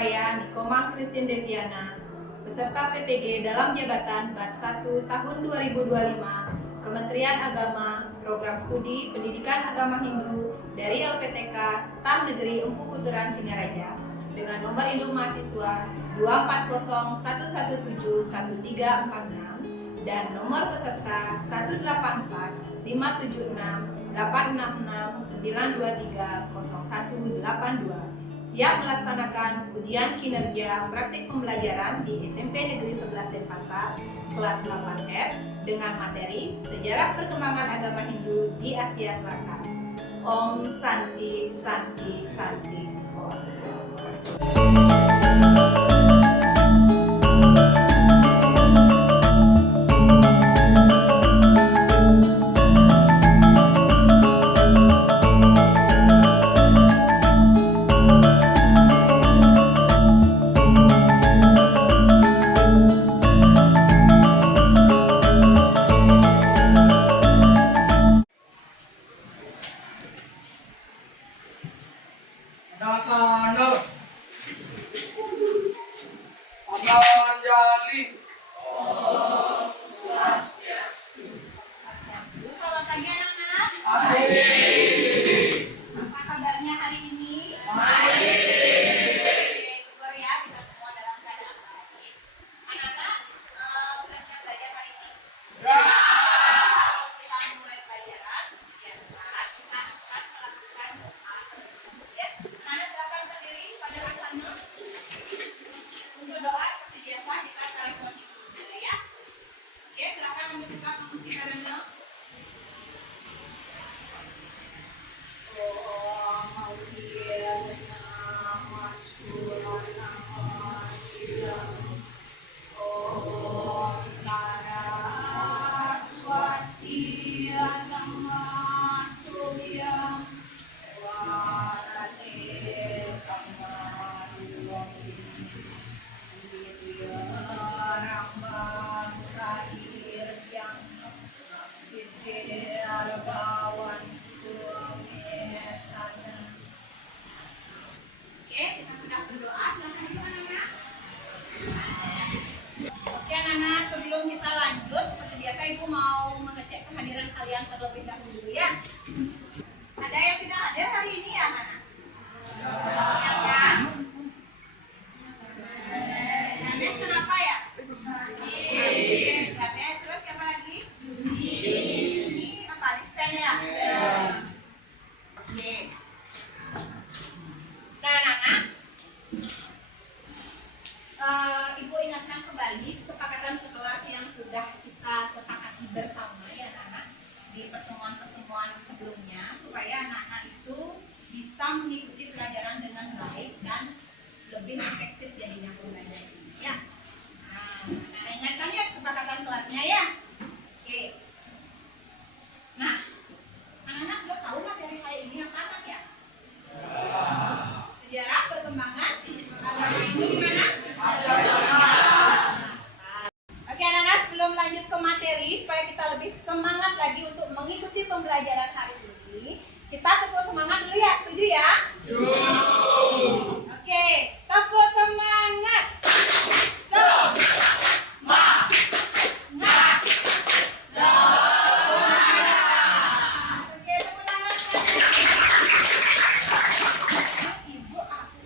saya Nikoma Christine Deviana, peserta PPG dalam jabatan Batch 1 tahun 2025, Kementerian Agama, Program Studi Pendidikan Agama Hindu dari LPTK Staf Negeri Empu Kuturan Singaraja dengan nomor induk mahasiswa 240117136 dan nomor peserta 1845768669239230182 siap melaksanakan ujian kinerja praktik pembelajaran di SMP Negeri 11 Denpasar kelas 8F dengan materi Sejarah Perkembangan Agama Hindu di Asia Selatan. Om Santi Santi Santi Om. Dasana Patanjali. Selamat pagi anak-anak. Pagi. Apa kabarnya hari ini? Pagi. Syukur ya kita semua dalam keadaan baik. Anak-anak sudah siap belajar hari ini? Siap. Kita mulai pelajaran. Biasa kita akan melakukan doa. Ya, anak-anak silakan berdiri pada asana. Untuk doa seperti biasa kita saraswati dulu ya. Oke, silakan ambil sikap mengikuti karena. Oke, kita sudah berdoa. Silakan dulu anak-anak. Oke anak-anak, sebelum kita lanjut, seperti biasa Ibu mau mengecek kehadiran kalian terlebih dahulu ya. Ada yang tidak hadir hari ini ya anak-anak? Siap kan? Ganes kenapa ya? Ganes, terus siapa lagi? Ini apa? Dispen ya? Oke. Nah anak-anak, Ibu ingatkan kembali kesepakatan kelas yang sudah kita sepakati bersama ya anak-anak di pertemuan-pertemuan sebelumnya supaya anak-anak itu bisa mengikuti pelajaran dengan baik dan lebih efektif jadinya pembelajaran ini ya. Nah, ingatkan ya kesepakatan kelasnya ya. Oke. Nah, anak-anak sudah tahu materi kali ini apa anak ya? Sejarah perkembangan agama Hindu di mana? Oke anak-anak, sebelum lanjut ke materi supaya kita lebih semangat lagi untuk mengikuti pembelajaran hari ini, kita tepuk semangat dulu ya, setuju ya? Oke, tepuk semangat. Oke, tepuk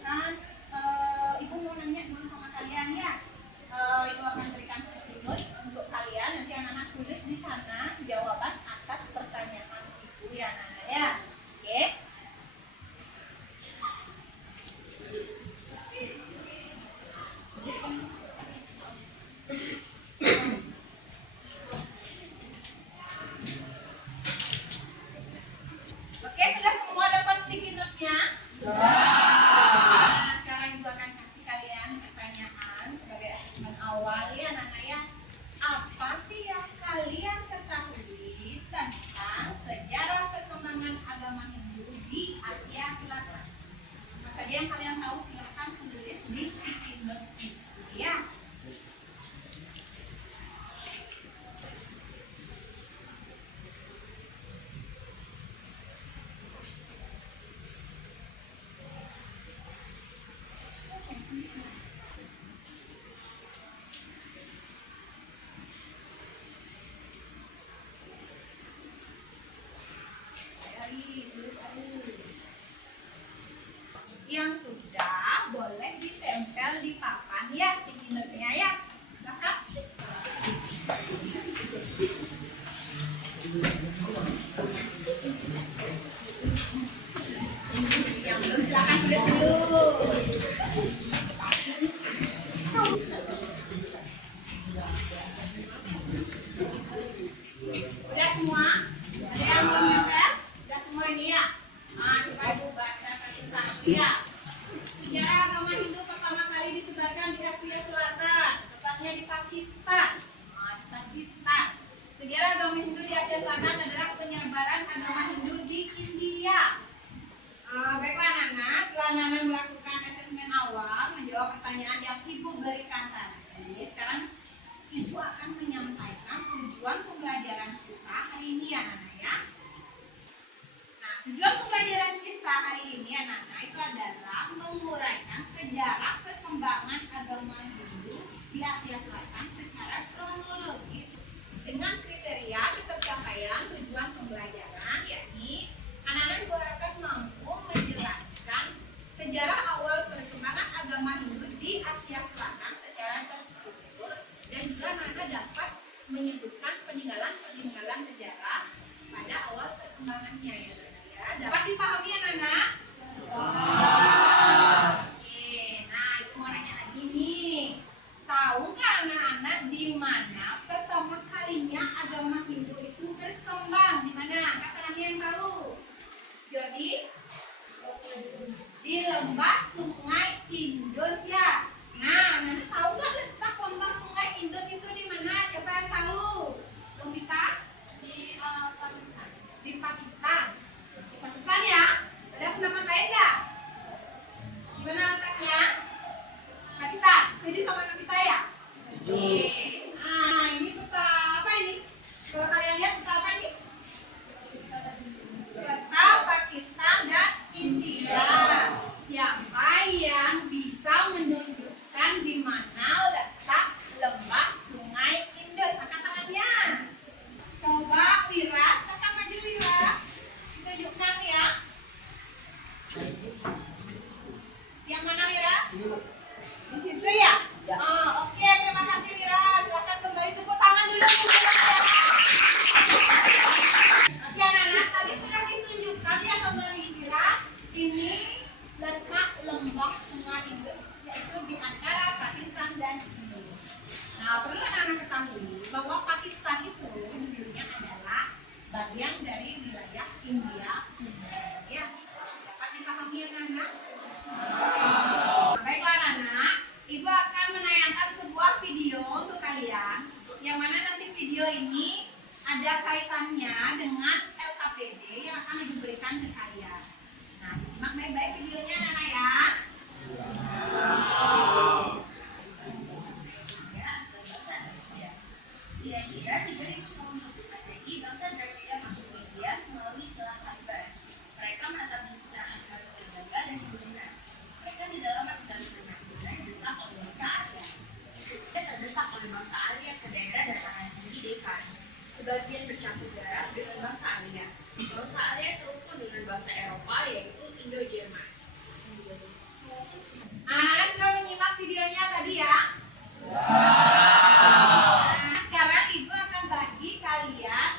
tangan. Ibu mau nanya dulu sama kalian ya. Ibu akan berikan seperti note untuk kalian. Nanti anak-anak tulis di sana jawaban atas pertanyaan ibu ya anak-anak ya. Oke. Oke, sudah semua dapat sticky note-nya? Nah, sekarang Ibu akan kasih kalian pertanyaan sebagai asesmen awal ya anak-anak ya. Apa sih yang kalian ketahui tentang sejarah perkembangan agama Hindu di Asia Selatan? Apa saja yang kalian tahu silakan tulis di sticky note itu ya. di Pakistan. Nah, di Pakistan. Sejarah agama Hindu di Asia Selatan adalah penyebaran agama Hindu di India. Baiklah Nana, setelah Nana melakukan asesmen awal, menjawab pertanyaan yang Ibu berikan tadi, sekarang Ibu akan menyampaikan tujuan pembelajaran kita hari ini ya Nana ya. Nah, tujuan pembelajaran kita hari ini ya Nana itu adalah menguraikan sejarah perkembangan agama Hindu di Asia Selatan secara kronologis dengan kriteria ketercapaian tujuan pembelajaran, yakni anak-anak diharapkan mampu menjelaskan sejarah awal perkembangan agama Hindu di Asia Selatan secara terstruktur, dan juga anak-anak dapat menyebutkan peninggalan sejarah pada awal perkembangannya ya Nana ya. Dapat dipahami ya Nana? Oke, nah Ibu mau nanya lagi nih. Tahu nggak anak-anak di mana pertama kalinya agama Hindu itu berkembang? Di mana? Katakan yang tahu. Jadi di lembah Sungai Indus ya. Nah, Nana tahu nggak letak lembah Sungai Indus itu di mana? Siapa yang tahu? Lumita? Di Pakistan. Di Pakistan. Di Pakistan ya. Ada pendapat lain nggak? Di mana letaknya? Pakistan. Setuju sama Lumita ya? Oke. Nah, ini peta apa ini? Kalau kalian lihat peta apa ini? Peta Pakistan dan India. Siapa yang bisa menunjukkan di mana letak lembah Sungai Indus? Angkat tangannya. Coba Wiras, tekan maju Wiras. Tunjukkan ya. Yang mana Wiras? Di situ ya? Oke, terima kasih Wiras. Silakan kembali tepuk tangan dulu. Oke anak-anak, tadi sudah ditunjukkan ya sama Wira, ini letak lembah Sungai Indus, yaitu di antara Pakistan dan India. Nah, perlu anak-anak ketahui bahwa Pakistan itu dulunya adalah bagian dari wilayah India. Ya, dapat dipahami ya anak-anak? Baiklah anak-anak, Ibu akan menayangkan sebuah video untuk kalian, yang mana nanti video ini ada kaitannya dengan LKPD yang akan diberikan ke kalian. Nah, disimak baik-baik videonya Nana ya. Kira-kira 3010 Masehi, bangsa Persia masuk ke India melalui celah Khyber. Mereka menetap di sekitar Afghanistan dan Indonesia. Mereka di dalam Afghanistan dan didesak oleh bangsa Arya. Mereka terdesak oleh bangsa Arya ke daerah dataran tinggi Deccan. Sebagian bercampur darah dengan bangsa Arya. Bangsa Arya serukun dengan bangsa Eropa, yaitu Indo-Jerman. Anak-anak sudah menyimak videonya tadi ya? Nah, sekarang Ibu akan bagi kalian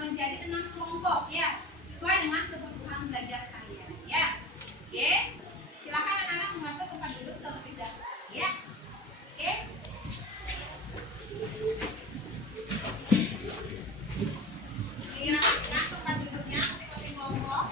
menjadi 6 kelompok ya, sesuai dengan kebutuhan belajar kalian ya. Oke, silakan anak-anak mengatur tempat duduk terlebih dahulu ya. Oke. Rapikan tempat duduknya masing-masing kelompok.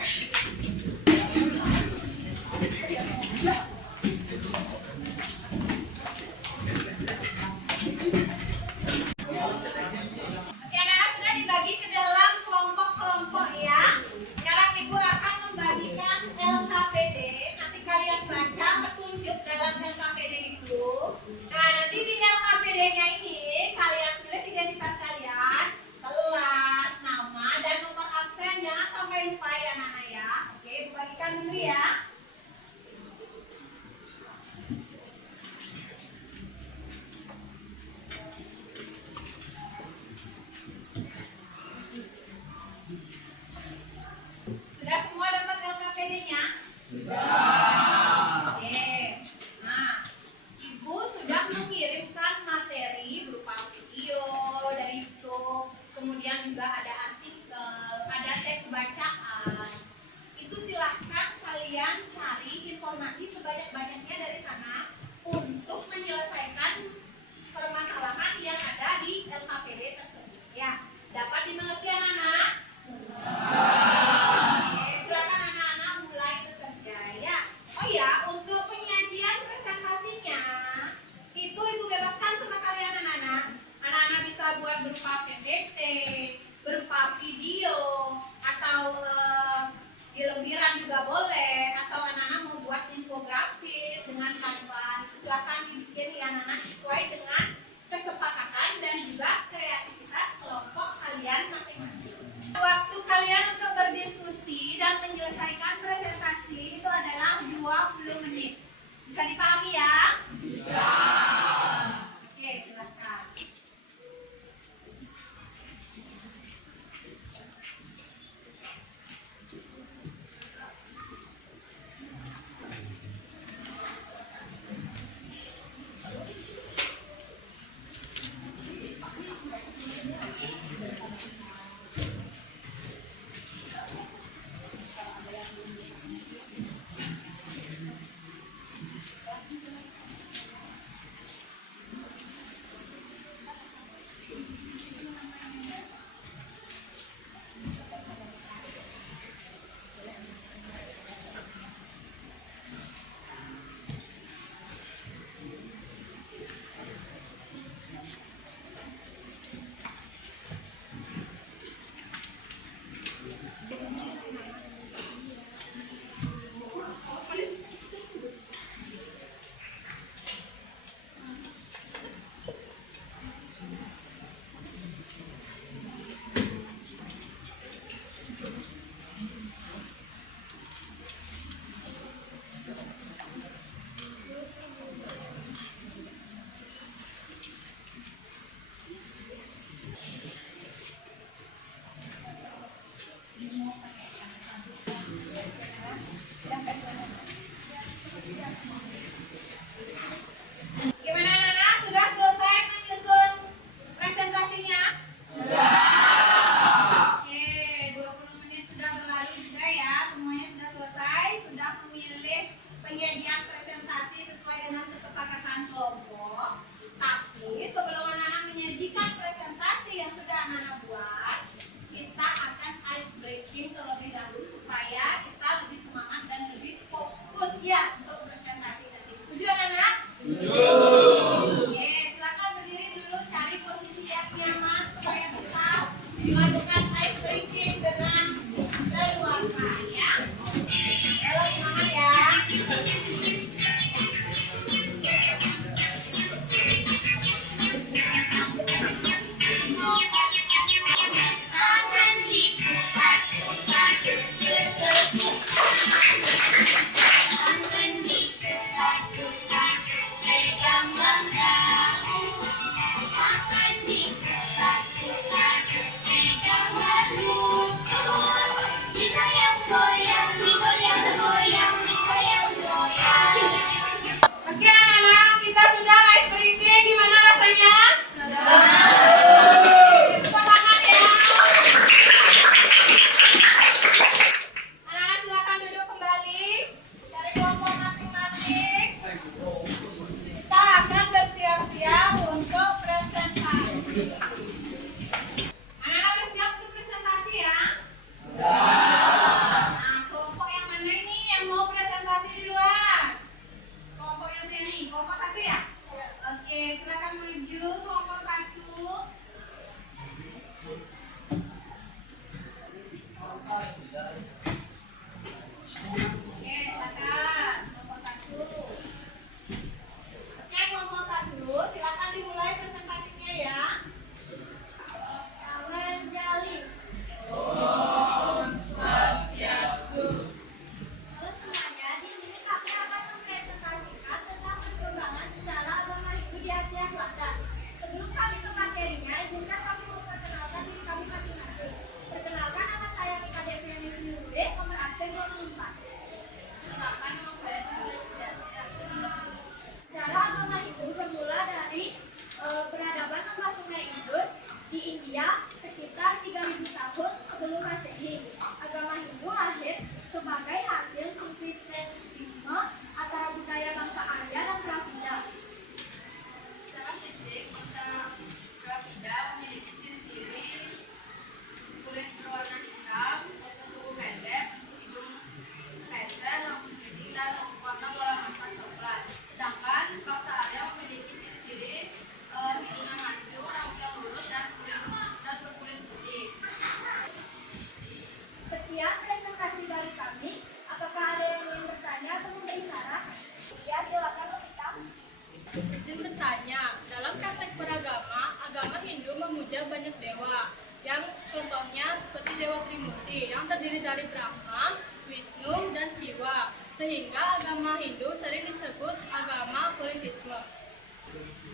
Oke anak-anak, sudah dibagi ke dalam kelompok-kelompok ya. Sekarang Ibu akan membagikan LKPD. Nanti kalian baca petunjuk dalam LKPD itu. Nah, nanti di LKPD-nya ini kalian tulis identitas kalian, kelas, nama, dan nomor absen. Jangan sampai lupa ya anak-anak ya. Oke, Ibu bagikan dulu ya. Sudah semua dapat LKPD-nya? Sudah. Oke. Nah, Ibu sudah mengirimkan materi berupa video dari YouTube, kemudian juga ada artikel, ada teks bacaan. Itu silahkan kalian cari informasi sebanyak-banyaknya dari sana untuk menyelesaikan permasalahan yang ada di LKPD tersebut. Ya, dapat dimengerti anak-anak? Oke, silakan anak-anak mulai bekerja ya. Oh ya, untuk penyajian presentasinya itu Ibu bebaskan sama kalian sudah maju kelompok 1. Oke, silakan kelompok 1. Oke, kelompok 1, silakan dimulai presentasinya ya. Aman Jali. Halo semuanya, di sini kami akan mempresentasikan tentang perkembangan sejarah agama Hindu di Asia Selatan. Sebelum kami ke materinya, izinkan kami memperkenalkan diri kami masing-masing. Perkenalkan, nama saya Mika Deviani Finurwe, nomor absen 24. Perkenalkan, nama saya Julia Widiasya. Sejarah agama Hindu bermula dari peradaban lembah Sungai Indus di India sekitar 3000 tahun sebelum Masehi. Agama Hindu lahir sebagai hasil sinkretisme antara budaya bangsa Arya dan Dravida. Secara fisik, bangsa Dravida memiliki ciri-ciri kulit berwarna hitam, postur tubuh pendek, hidung leser, rambut keriting, dan warna bola mata coklat. Sedangkan bangsa Arya memiliki ciri-ciri giginya maju, rambut yang lurus, dan berkulit putih. Sekian presentasi dari kami. Apakah ada yang ingin bertanya atau memberi saran? Ya, silakan Novita. Izin bertanya, dalam konteks beragama, agama Hindu memuja banyak dewa, yang contohnya seperti Dewa Trimurti, yang terdiri dari Brahma, Wisnu, dan Siwa, sehingga agama Hindu sering disebut agama politisme.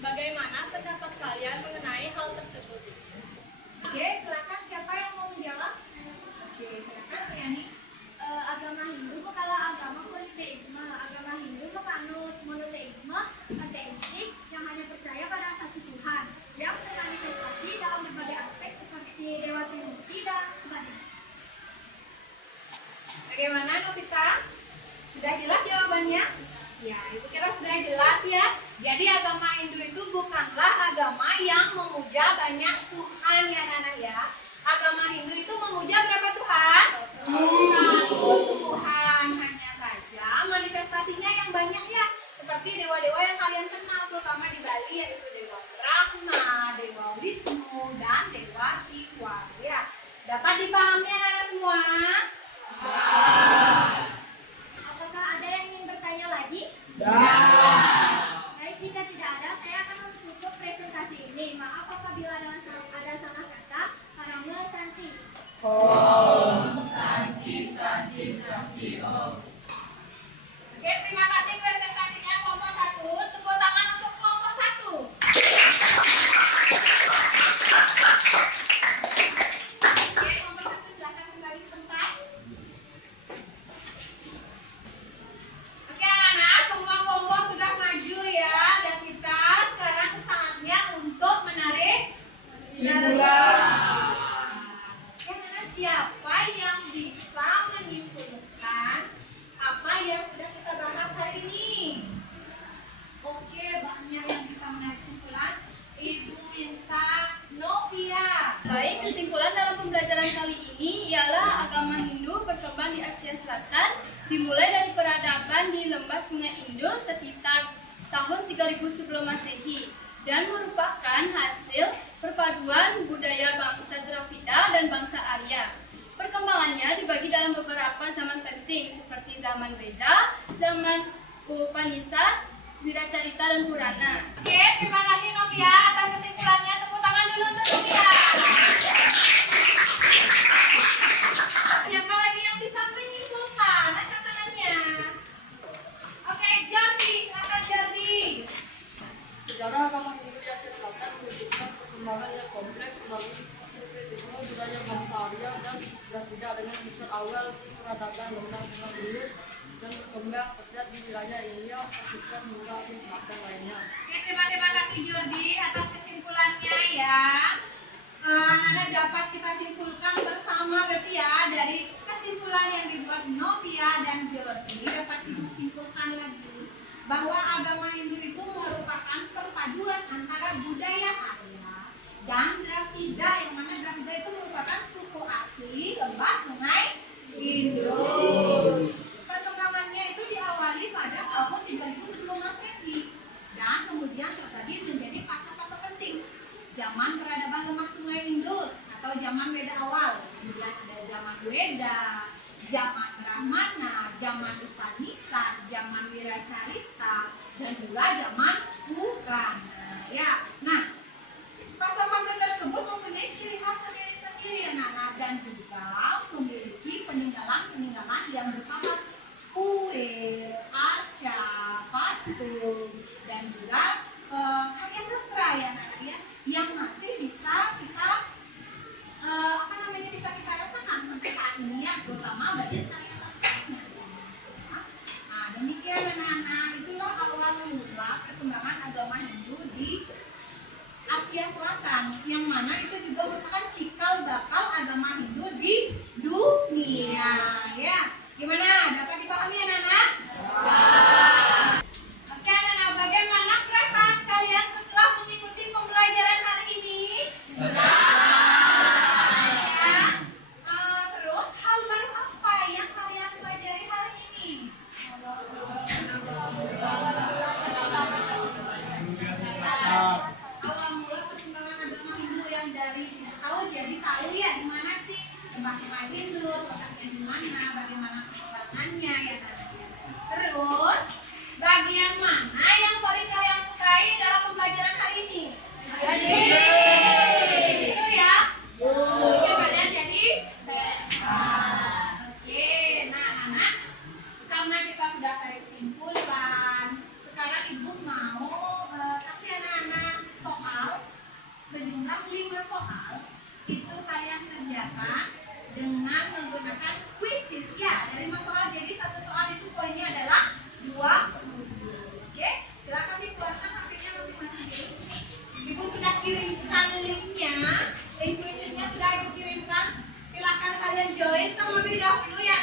Bagaimana pendapat kalian mengenai hal tersebut? Oke, silakan siapa yang mau menjawab? Oke, silakan Yani. Agama Hindu bukanlah agama politeisme. Agama Hindu menganut monoteisme, panteistik yang hanya percaya pada satu Tuhan yang termanifestasi dalam berbagai aspek seperti Dewa Trimurti dan sebagainya. Bagaimana Novita? Sudah jelas jawabannya? Ya, Ibu kira sudah jelas ya. Jadi agama Hindu itu bukanlah agama yang memuja banyak Tuhan ya Nana ya. Agama Hindu itu memuja berapa Tuhan? Satu Tuhan hanya saja. Manifestasinya yang banyak ya. Seperti dewa-dewa yang kalian kenal terutama di Bali yaitu Dewa Brahma, Dewa Wisnu, dan Dewa Siwa ya. Dapat dipahami anak-anak semua? Apakah ada yang ingin bertanya lagi? Baik, jika tidak ada, saya akan menutup presentasi ini. Maaf apabila ada salah kata. Karame Santi. Oke, terima kasih presentasinya kelompok 1. Tepuk tangan untuk kelompok 1. Oke, kelompok 1 silakan kembali ke tempat. Oke, anak-anak, semua kelompok sudah maju ya. Dan kita sekarang saatnya untuk menarik kesimpulan. Karena siapa yang bisa menyimpulkan apa yang sudah kita bahas hari ini? Oke, banyak yang bisa menarik kesimpulan. Ibu minta Novia. Baik, kesimpulan dalam pembelajaran kali ini ialah agama Hindu berkembang di Asia Selatan, dimulai dari peradaban di lembah Sungai Indus sekitar tahun 3000 sebelum Masehi, dan merupakan hasil perpaduan budaya bangsa Dravida dan bangsa Arya. Perkembangannya dibagi dalam beberapa zaman penting seperti zaman Veda, zaman Upanishad, Wiracarita, dan Purana. Oke, terima kasih Novia atas kesimpulannya. Tepuk tangan dulu untuk Novia. Siapa lagi yang bisa menyimpulkan? Angkat tangannya. Oke, Jordi, silakan Jordi. Sejarah agama Hindu di Asia Selatan menunjukkan perkembangan yang kompleks melalui sinkretisme budaya bangsa Arya dan Dravida dengan pusat awal di peradaban lembah Sungai Indus dan berkembang pesat di wilayah India, Pakistan hingga Asia Selatan lainnya. Oke, terima kasih Jordi atas kesimpulannya ya. Nana dapat kita simpulkan bersama berarti ya dari kesimpulan yang dibuat Novia dan Jordi dapat disimpulkan lagi bahwa agama Hindu itu merupakan perpaduan antara budaya Arya dan Dravida, yang mana Dravida itu merupakan suku asli lembah Sungai Indus. Perkembangannya itu diawali pada tahun 3000 sebelum Masehi dan kemudian terjadi menjadi fase atau zaman Weda awal. Kemudian ada zaman Weda, zaman Brahmana, zaman Upanishad, zaman Wiracarita, dan juga zaman Purana. Ya, nah fase-fase tersebut mempunyai ciri khas sendiri-sendiri ya Nana, dan juga memiliki peninggalan-peninggalan yang berupa kuil, arca, patung, dan juga karya sastra ya Nana ya, yang masih bisa kita bisa kita rasakan sampai saat ini ya, terutama bagian karya sastranya. Nah, demikian anak-anak, itulah awal mula perkembangan agama Hindu di Asia Selatan, yang mana itu juga merupakan cikal bakal agama Hindu di dunia. Ya, gimana? Dapat dipahami anak-anak? Oke anak-anak, bagaimana perasaan kalian setelah mengikuti pembelajaran hari ini? Terus hal baru apa yang kalian pelajari hari ini? Awal mula perkembangan agama Hindu yang dari tidak tahu jadi tahu ya, di mana sih lembah-lembah Hindu, letaknya di mana, bagaimana perkembangannya ya. Terus bagian mana yang paling kalian sukai dalam pembelajaran hari ini? Itu ya. Oke, badan jadi sehat. Oke, nah anak, karena kita sudah tarik kesimpulan, sekarang ibu mau kasih anak-anak soal sejumlah 5 soal. Itu kalian kerjakan dengan menggunakan quizzes ya. Dari 5 soal, jadi 1 soal itu poinnya adalah 20. Oke, silakan dikeluarkan HP-nya masing-masing. Ibu sudah kirimkan linknya, link quizzesnya sudah ibu kirimkan. Silakan kalian join terlebih dahulu ya